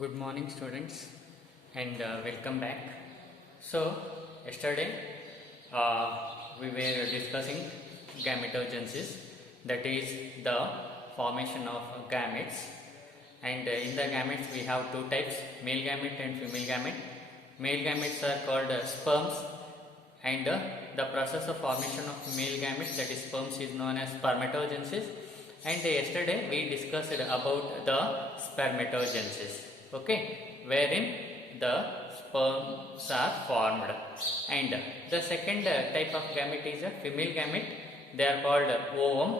Good morning, students, and welcome back. So, yesterday we were discussing gametogenesis, that is the formation of gametes. And in the gametes, we have two types: male gamete and female gamete. Male gametes are called sperms, and the process of formation of male gametes, that is sperms, is known as spermatogenesis. And yesterday we discussed about the spermatogenesis, okay, wherein the sperms are formed. And the second type of gamete is a female gamete. They are called ovum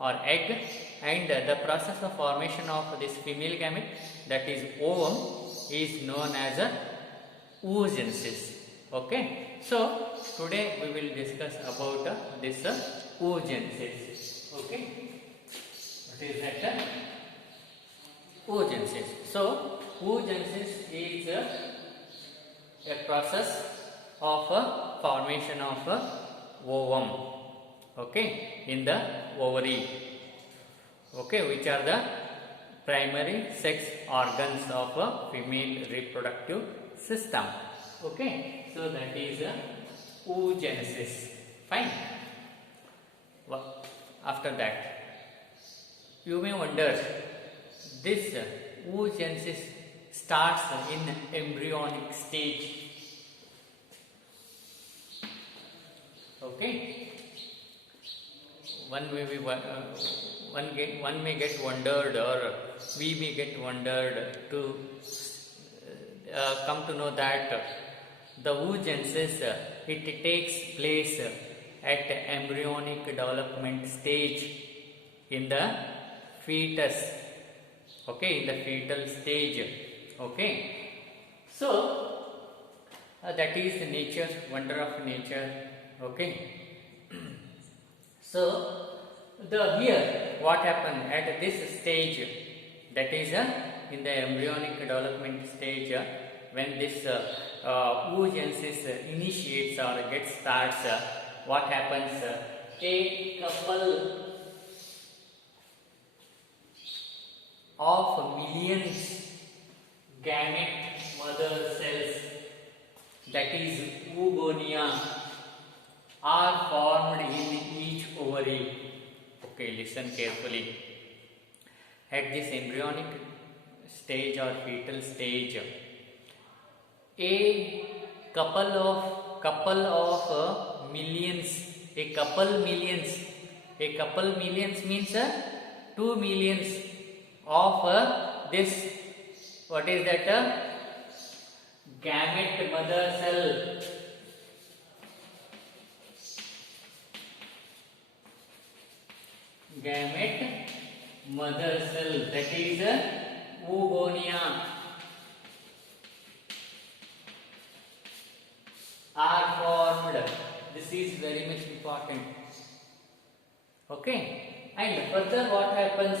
or egg, and the process of formation of this female gamete, that is ovum, is known as a oogenesis. Okay, so today we will discuss about this oogenesis. Okay, what is that? Oogenesis. So oogenesis is a process of formation of ovum, okay, in the ovary, okay, which are the primary sex organs of a female reproductive system. Okay, so that is oogenesis. Fine. After that, you may wonder, this oogenesis starts in embryonic stage. Okay, one may get wondered, or we may get wondered to come to know that the oogenesis, it takes place at embryonic development stage in the fetus, okay, in the fetal stage. Okay, so that is the nature, wonder of nature. Okay, so here what happened at this stage, that is in the embryonic development stage, when this oogenesis initiates or gets starts, what happens? A couple of millions gamete mother cells, that is oogonia, are formed in each ovary. Okay, listen carefully. At this embryonic stage or fetal stage, a couple of millions, a couple millions means 2 millions of this, what is that, gamete mother cell, gamete mother cell, that is oogonia, are formed. This is very much important. Okay, and further what happens?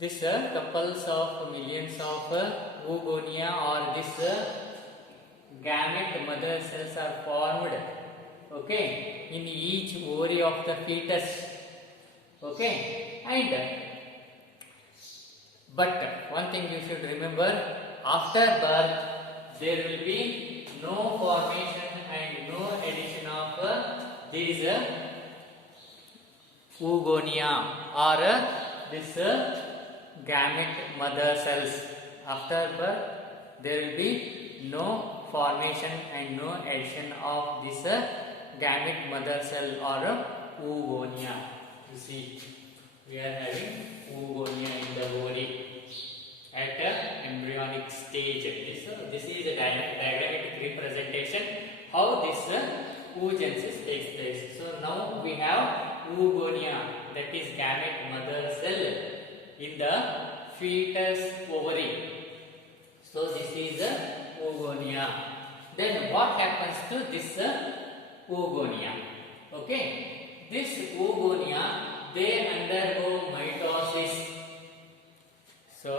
This couples of millions of oogonia, or this gamete mother cells, are formed, okay, in each ovary of the fetus. Okay, and but one thing you should remember, after birth there will be no formation and no addition of these oogonia or this gamete mother cells. After birth there will be no formation and no addition of this gamete mother cell or oogonia. You see, we are having oogonia in the ovary at embryonic stage. This is a diagrammatic representation how this oogenesis takes place. So now we have oogonia, that is gamete mother cell in the fetus ovary. So this is oogonia. Then what happens to this oogonia? Okay, this oogonia, they undergo mitosis. So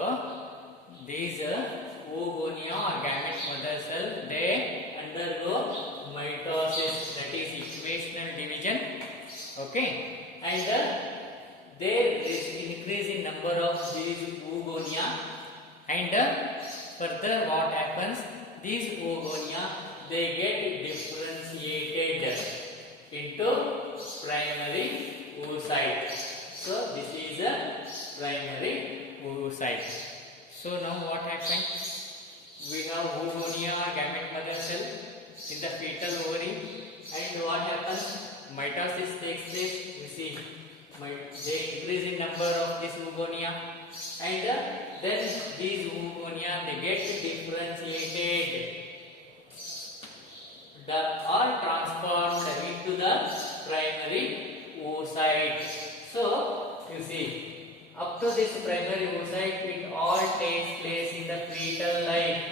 these oogonia or gamete mother cell, they undergo mitosis, that is equational division. Okay, and there is increase in number of these oogonia, And further what happens, these oogonia, they get differentiated into primary oocyte. So this is a primary oocyte. So now what happened, we have oogonia or gamete mother cell in the fetal ovary, and what happens, mitosis takes place. You see, they increase in number of this oogonia, and then these oogonia, they get differentiated, are transformed into the primary oocyte. So you see, up to this primary oocyte, it all takes place in the fetal life.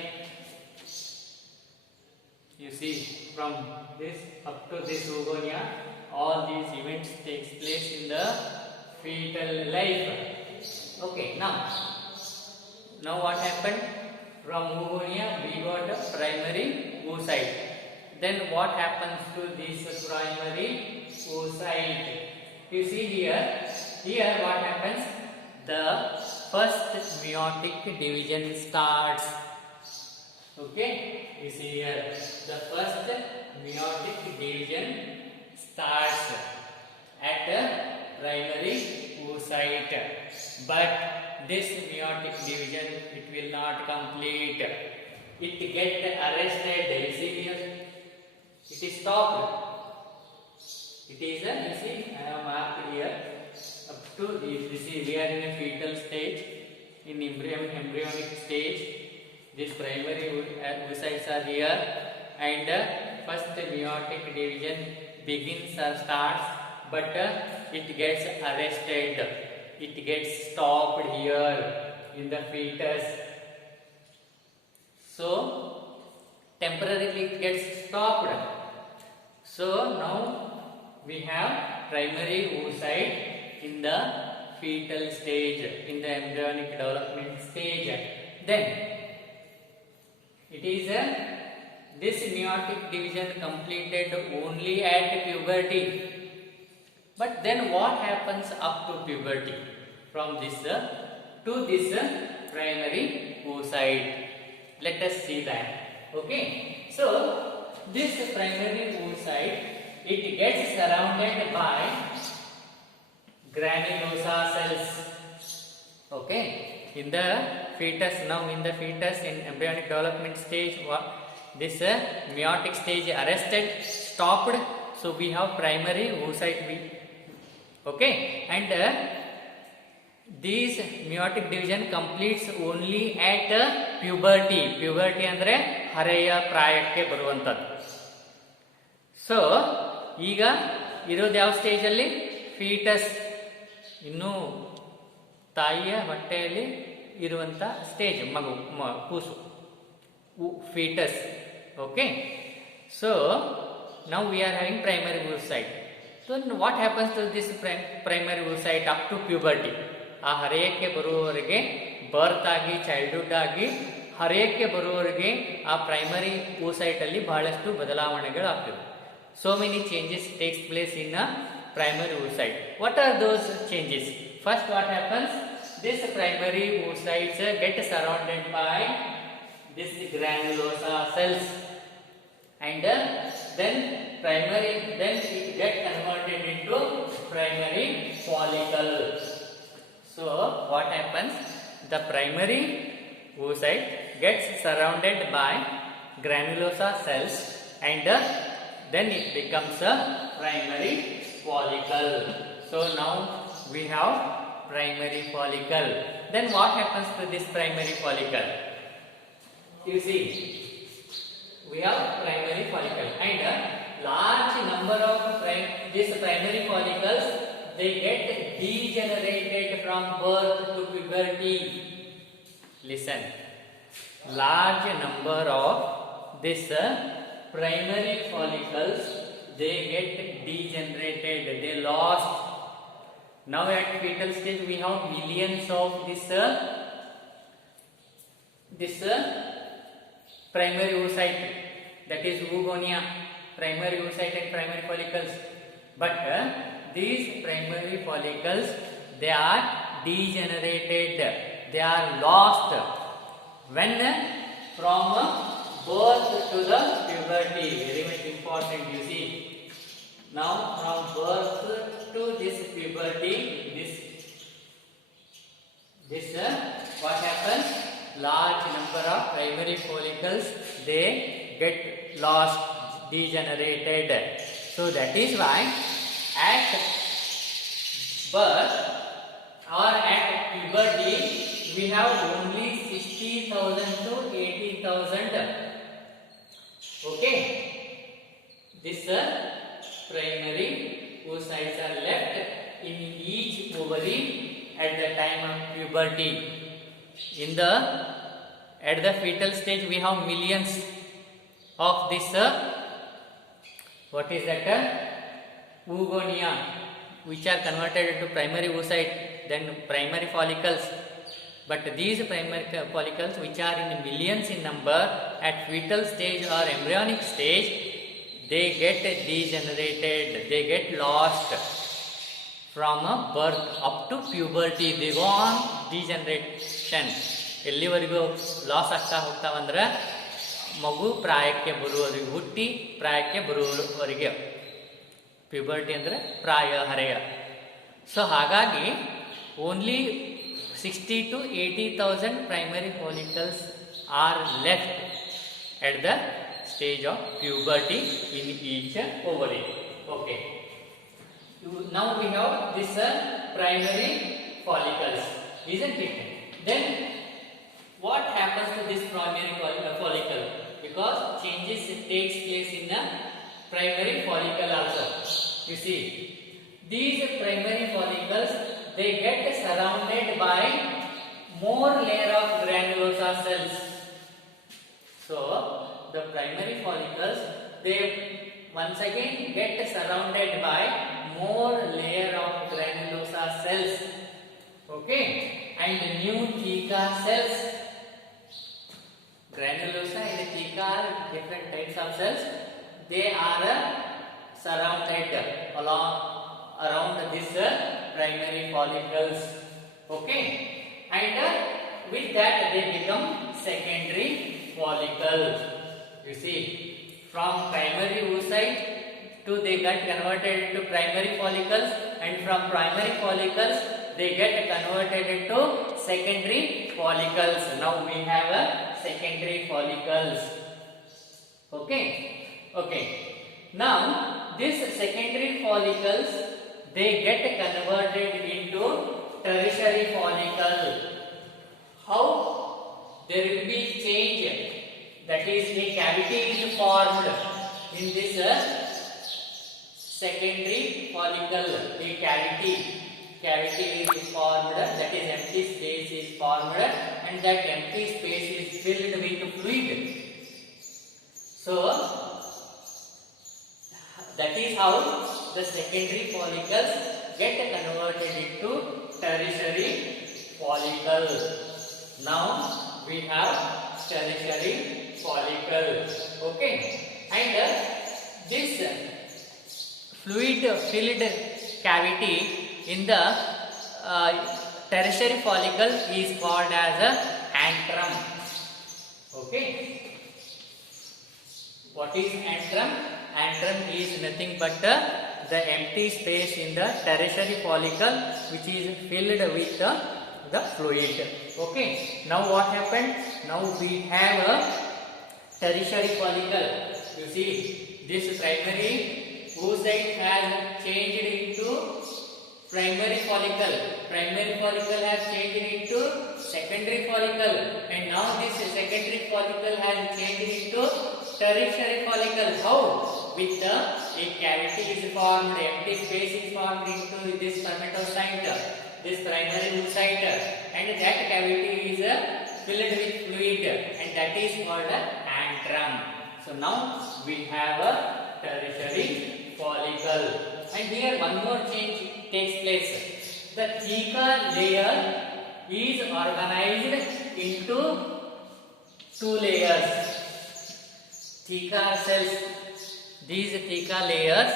You see, from this up to this oogonia, all these events takes place in the fetal life. Okay, now what happened? From oogonia we got a primary oocyte. Then what happens to this primary oocyte? You see here what happens? The first meiotic division starts. Okay, you see here, the first meiotic division starts at the primary oocyte, but this meiotic division, it will not complete. It get arrested. You see here, it is stopped. It is a, you see, I have marked here up to this. You see, we are in a fetal stage, in embryonic stage. These primary oocytes are here, and first meiotic division begins or starts, but it gets arrested. It gets stopped here in the fetus. So temporarily it gets stopped. So now we have primary oocyte in the fetal stage, in the embryonic development stage. Then it is this meiotic division completed only at puberty. But then what happens up to puberty? From this to this primary oocyte. Let us see that. Okay. So this primary oocyte, it gets surrounded by granulosa cells. Okay. In the fetus, in embryonic development stage, this meiotic stage arrested, stopped. So we have primary oocyte. Okay, and these meiotic division completes only at puberty. Puberty andre ಹರೆಯ ಪ್ರಾಯಕ್ಕೆ ಬರುವಂತದ್ದು. So ಈಗ ಇರೋದು ಯಾವ stage ಅಲ್ಲಿ? Foetus, ಇನ್ನೂ ತಾಯಿಯ ಹೊಟ್ಟೆಯಲ್ಲಿ ಇರುವಂತ stage, ಮಗು, ಕೂಸು, foetus. Okay, so now we are having primary oocyte. So what happens to this primary oocyte up to puberty? ಆ ಹರೆಯಕ್ಕೆ ಬರುವವರೆಗೆ, ಬರ್ತ್ ಆಗಿ, ಚೈಲ್ಡ್ಹುಡ್ ಆಗಿ ಹರೆಯಕ್ಕೆ ಬರುವವರೆಗೆ ಆ ಪ್ರೈಮರಿ oocyte ಅಲ್ಲಿ ಬಹಳಷ್ಟು ಬದಲಾವಣೆಗಳು ಆಗ್ತವೆ. So many changes takes place in a primary oocyte. What are those changes? First, what happens? This primary oocytes get surrounded by this granulosa cells, and then it get converted into primary follicle. So what happens? The primary oocyte gets surrounded by granulosa cells, and then it becomes a primary follicle. So now we have primary follicle. Then what happens to this primary follicle? You see, we have primary follicle, and a large number of these primary follicles, they get degenerated from birth to puberty. Listen, large number of this primary follicles, they get degenerated, they lost. Now at fetal stage we have millions of this primary oocyte, that is oogonia, primary oocyte and primary follicles. But these primary follicles, they are degenerated, they are lost. when from birth to the puberty, very much important, you see. Now from birth to this puberty, this what happens, large number of primary follicles, they get lost, degenerated. So that is why at birth or at puberty we have only 60,000 to 80,000. Okay, this primary oocytes are left in each ovary at the time of puberty. At the fetal stage we have millions of this what is that, oogonia, which are converted into primary oocyte, then primary follicles. But these primary follicles, which are in millions in number, at fetal stage or embryonic stage, they get degenerated, they get lost from birth up to puberty. They go on degeneration. ಎಲ್ಲಿವರೆಗೂ loss ಆಗ್ತಾ ಹೋಗ್ತಾವಂದ್ರೆ ಮಗು ಪ್ರಾಯಕ್ಕೆ ಬರುವವರೆಗೆ, ಹುಟ್ಟಿ ಪ್ರಾಯಕ್ಕೆ ಬರುವವರೆಗೆ. Puberty ಅಂದರೆ ಪ್ರಾಯ, ಹರೆಯ. So ಹಾಗಾಗಿ only 60 to 80,000 primary follicles are left at the stage of puberty in each ovary. Okay. Now we have this primary follicles, isn't it? Then what happens to this primary follicle? Because changes takes place in the primary follicle also. You see, these primary follicles, they get surrounded by more layer of granulosa cells. So the primary follicles, they once again get surrounded by more layer of granulosa cells. Okay, and new theca cells. Granulosa and theca are different types of cells. They are surrounded around this primary follicles. Okay, and with that they become secondary follicles. You see, from primary oocyte to they get converted into primary follicles, and from primary follicles they get converted into secondary follicles. Now we have secondary follicles. Okay. Now these secondary follicles, they get converted into tertiary follicle. How? There will be change, that is a cavity is formed in this secondary follicle. A cavity is formed, that is empty space is formed, and that empty space is filled with fluid. So that is how the secondary follicles get converted into tertiary follicle. Now we have tertiary follicle. Okay, and this fluid filled cavity in the tertiary follicle is called as a antrum. Okay, what is antrum? Antrum is nothing but the empty space in the tertiary follicle which is filled with the fluid. Okay, now what happened? Now we have a tertiary follicle. You see, this primary oocyte has changed into primary follicle. Primary follicle has changed into secondary follicle, and now this secondary follicle has changed into tertiary follicle. How? With a cavity is formed, empty space is formed into this spermatocyte, this primary oocyte, and that cavity is filled with fluid, and that is called antrum. So now we have a tertiary follicle, and here one more change takes place. The theca layer is organized into two layers. Theca cells, these theca layers,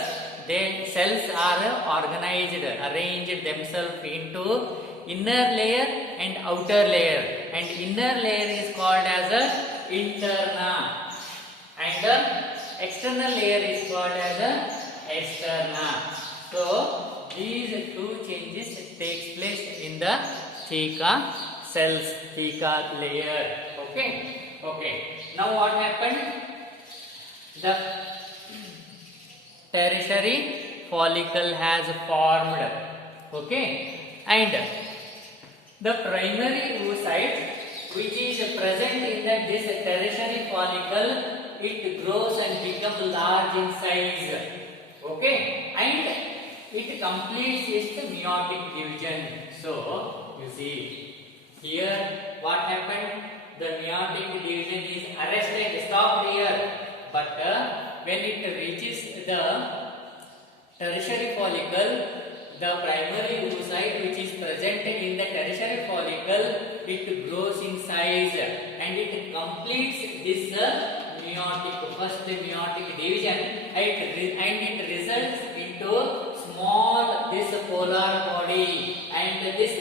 their cells are organized, arranged themselves into inner layer and outer layer, and inner layer is called as a interna, and the external layer is called as a externa. So these two changes takes place in the theca cells, theca layer. Okay. Now what happened? The tertiary follicle has formed. Okay, and the primary oocyte which is present in this tertiary follicle, it grows and becomes large in size. Okay, and it completes its meiotic division. So you see here what happened? The meiotic division is arrested, stopped here, but when it reaches the tertiary follicle, the primary oocyte which is present in the tertiary follicle, it grows in size and it completes this first meiotic division, and it results into small this polar